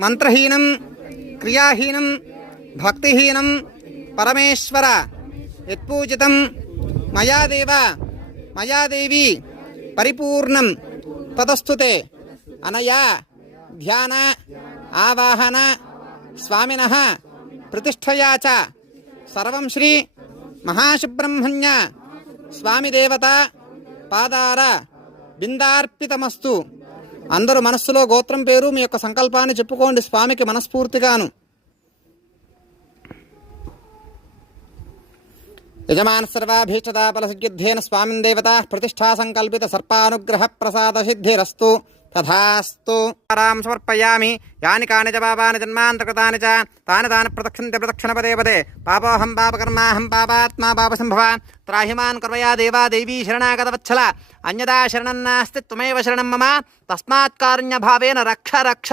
మంత్రహీనం క్రియాహీనం భక్తిహీనం పరమేశ్వర యత్పూజితం మయా దేవి పరిపూర్ణం తదస్తుతే అనయా ధ్యాన ఆవాహన స్వామినః ప్రతిష్ఠయా చ సర్వం శ్రీ మహాసుబ్రహ్మణ్య స్వామి దేవత పాదార బిందార్పితమస్తు. అందరూ మనస్సులో గోత్రం పేరు మీ యొక్క సంకల్పాన్ని చెప్పుకోండి స్వామికి మనస్ఫూర్తిగాను. యజమాన సర్వాభీష్టదాపలసిద్ధ్యేన స్వామిన్ దేవతా ప్రతిష్ఠా సంకల్పిత సర్పానుగ్రహ ప్రసాద సిద్ధిరస్తు తథాస్తు. సమర్పయామి. యాని కాని చ పాపాని జన్మాంతకృతాని చ తాని ప్రదక్షిణంతి ప్రదక్షిణ పదే పదే. పాపోహం పాపకర్మాహం పాపాత్మా పాపసంభవ. త్రాహిమాన్ కర్మయా దేవా దేవీ శరణాగత వత్సల. అన్యదా శరణం నాస్తి త్వమేవ శరణం మమ. తస్మాత్ కారుణ్యభావేన రక్ష రక్ష.